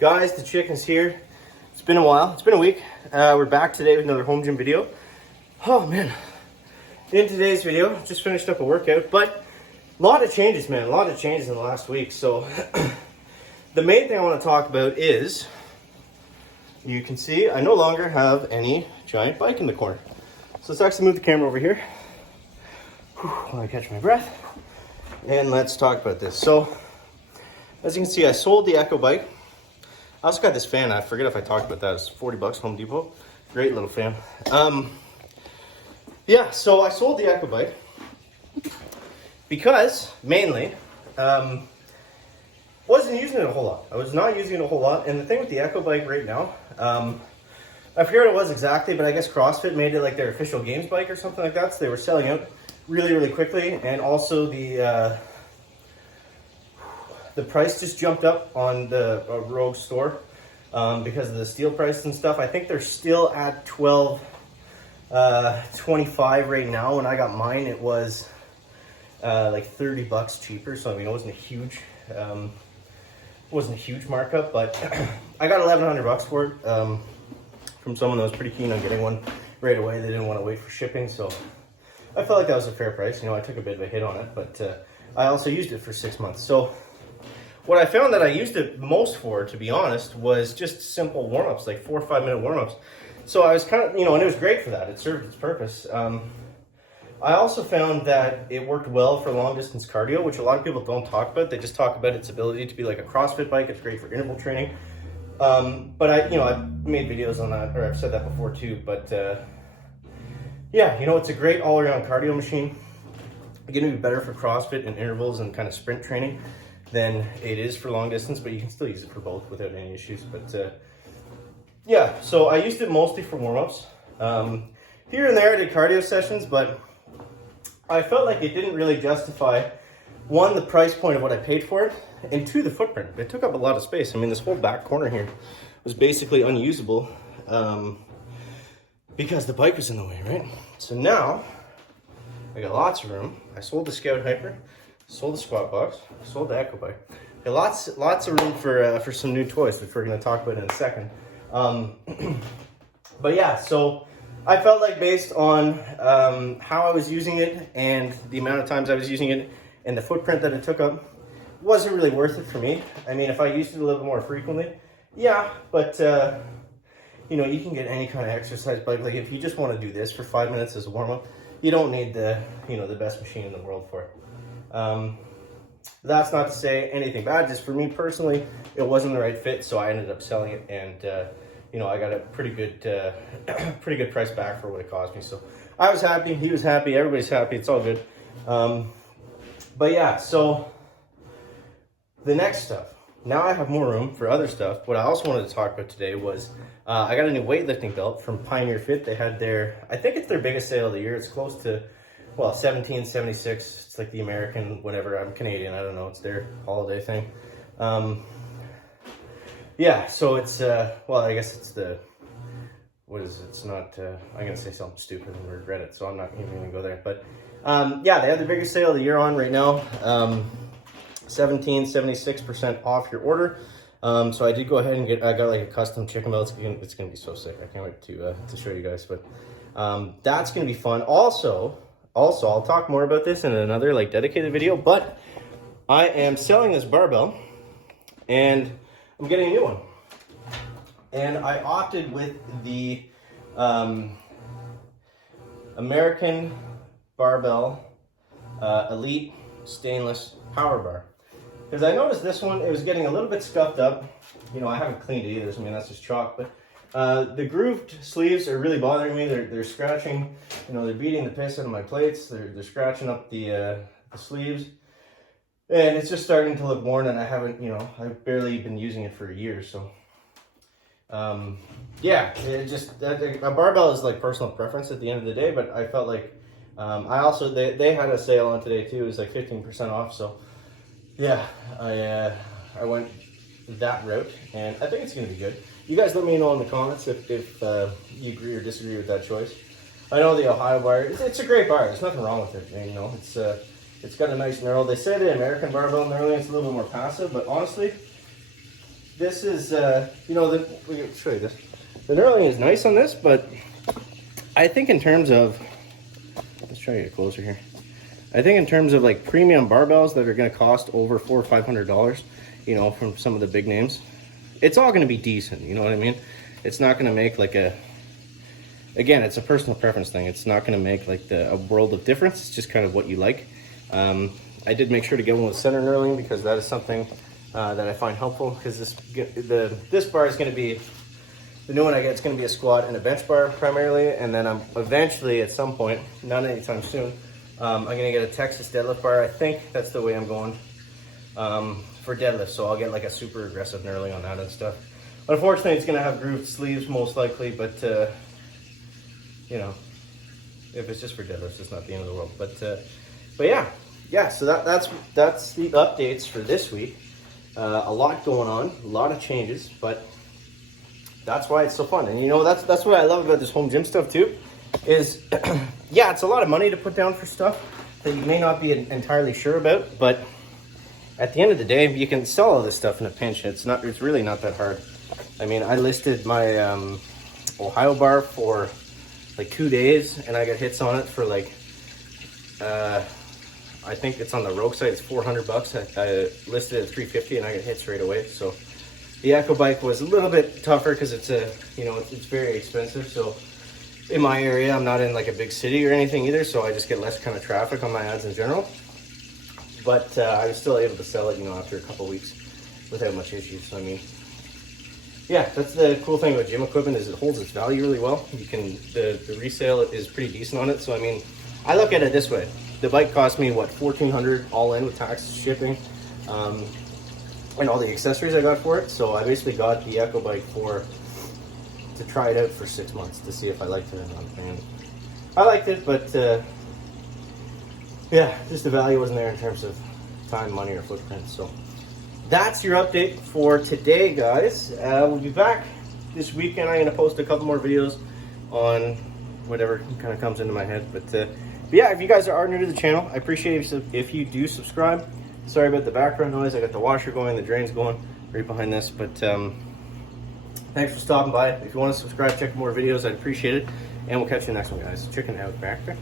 Guys, the chicken's here. It's been a while. It's been a week. We're back today with another home gym video. Oh man. In today's video, just finished up a workout, but a lot of changes, man. A lot of changes in the last week. So the main thing I want to talk about is, you can see I no longer have any giant bike in the corner. So let's actually move the camera over here. While I catch my breath. And let's talk about this. So as you can see, I sold the Echo bike. I also got this fan. I forget if I talked about that. It's 40 bucks, Home Depot. Great little fan. Yeah, so I sold the Echo bike because mainly wasn't using it a whole lot. I was not using it a whole lot. And the thing with the Echo bike right now, I forget what it was exactly, but I guess CrossFit made it like their official games bike or something like that. So they were selling out really, really quickly. And also the price just jumped up on the Rogue store because of the steel prices and stuff. I think they're still at $12.25 right now. When I got mine, it was like 30 bucks cheaper. So I mean, it wasn't a huge markup, but I got 1,100 bucks for it from someone that was pretty keen on getting one right away. They didn't want to wait for shipping, so I felt like that was a fair price. You know, I took a bit of a hit on it, but I also used it for 6 months. So what I found that I used it most for, to be honest, was just simple warm-ups, like 4 or 5 minute warm-ups. So I was kind of, you know, and it was great for that. It served its purpose. I also found that it worked well for long distance cardio, which a lot of people don't talk about. They just talk about its ability to be like a CrossFit bike. It's great for interval training. But I've made videos on that, or I've said that before too. But yeah, you know, it's a great all around cardio machine. It's going to be better for CrossFit and intervals and kind of sprint training than it is for long distance, but you can still use it for both without any issues. But yeah, so I used it mostly for warm-ups. Here and there I did cardio sessions, but I felt like it didn't really justify, one, the price point of what I paid for it, and two, the footprint. It took up a lot of space. I mean, this whole back corner here was basically unusable because the bike was in the way, right? So now I got lots of room. I sold the Scout Hyper, sold the squat box, sold the Echo bike. Got lots of room for some new toys, which we're going to talk about in a second. But yeah, so I felt like based on how I was using it and the amount of times I was using it and the footprint that it took up, it wasn't really worth it for me. I mean, if I used it a little more frequently, yeah, but you know, you can get any kind of exercise bike. Like if you just want to do this for 5 minutes as a warm-up, you don't need the best machine in the world for it. That's not to say anything bad. Just for me personally, it wasn't the right fit, so I ended up selling it, and you know, I got a pretty good price back for what it cost me. So I was happy, he was happy, everybody's happy. It's all good. But yeah, so the next stuff. Now I have more room for other stuff. What I also wanted to talk about today was I got a new weightlifting belt from Pioneer Fit. They had I think it's their biggest sale of the year. It's close to, well, $17.76. It's like the American, whatever. I'm Canadian, I don't know. It's their holiday thing. Yeah, so it's, well, I guess it's what is it? It's not, I'm going to say something stupid and regret it, so I'm not even going to go there. But yeah, they have the biggest sale of the year on right now. 76% off your order. So I did go ahead and I got like a custom chicken belt. It's gonna be so sick. I can't wait to show you guys. But that's gonna be fun. Also, I'll talk more about this in another like dedicated video. But I am selling this barbell, and I'm getting a new one. And I opted with the American Barbell Elite Stainless Power Bar. Because I noticed this one, it was getting a little bit scuffed up. You know, I haven't cleaned it either, so I mean, that's just chalk. But the grooved sleeves are really bothering me. They're scratching, you know, they're beating the piss out of my plates. They're scratching up the sleeves. And it's just starting to look worn, and I haven't, you know, I've barely been using it for a year, so. Yeah, it just, a barbell is like personal preference at the end of the day, but I felt like, they had a sale on today too. It was like 15% off, so. Yeah, I went that route, and I think it's going to be good. You guys let me know in the comments if you agree or disagree with that choice. I know the Ohio bar, it's a great bar. There's nothing wrong with it. I mean, you know, it's got a nice knurl. They say the American barbell knurling is a little bit more passive, but honestly, this is, you know, we can show you this. The knurling is nice on this, but I think in terms of, let's try to get closer here. I think in terms of like premium barbells that are going to cost over $400 or $500, you know, from some of the big names, it's all going to be decent. You know what I mean? It's not going to make like a, again, it's a personal preference thing. It's not going to make like a world of difference. It's just kind of what you like. I did make sure to get one with center knurling because that is something that I find helpful, because this bar is going to be, the new one I get, it's going to be a squat and a bench bar primarily, and then I'm eventually at some point, not anytime soon, I'm going to get a Texas deadlift bar. I think that's the way I'm going for deadlift, so I'll get like a super aggressive knurling on that and stuff. Unfortunately, it's going to have grooved sleeves most likely, but you know, if it's just for deadlifts, it's not the end of the world. But yeah. So that's the updates for this week. A lot going on, a lot of changes, but that's why it's so fun. And you know, that's what I love about this home gym stuff too, is yeah, it's a lot of money to put down for stuff that you may not be entirely sure about, but at the end of the day, you can sell all this stuff in a pinch. It's really not that hard. I mean, I listed my Ohio bar for like 2 days, and I got hits on it for like I think it's on the Rogue site, it's $400. I listed it at $350 and I got hits right away. So the Echo bike was a little bit tougher because it's it's very expensive. So in my area, I'm not in like a big city or anything either, so I just get less kind of traffic on my ads in general. But I was still able to sell it, you know, after a couple weeks without much issues. So I mean, yeah, that's the cool thing about gym equipment, is it holds its value really well. You can, the resale is pretty decent on it. So I mean, I look at it this way. The bike cost me, what, $1,400 all in with tax, shipping, and all the accessories I got for it. So I basically got the Echo bike to try it out for 6 months to see if I liked it or not. And I liked it, but yeah, just the value wasn't there in terms of time, money, or footprint. So that's your update for today, guys. We'll be back this weekend. I'm going to post a couple more videos on whatever kind of comes into my head. But yeah, if you guys are new to the channel, I appreciate it if you do subscribe. Sorry about the background noise. I got the washer going, the drain's going right behind this. But thanks for stopping by. If you want to subscribe, check more videos, I'd appreciate it. And we'll catch you next one, guys. Chicken out back there.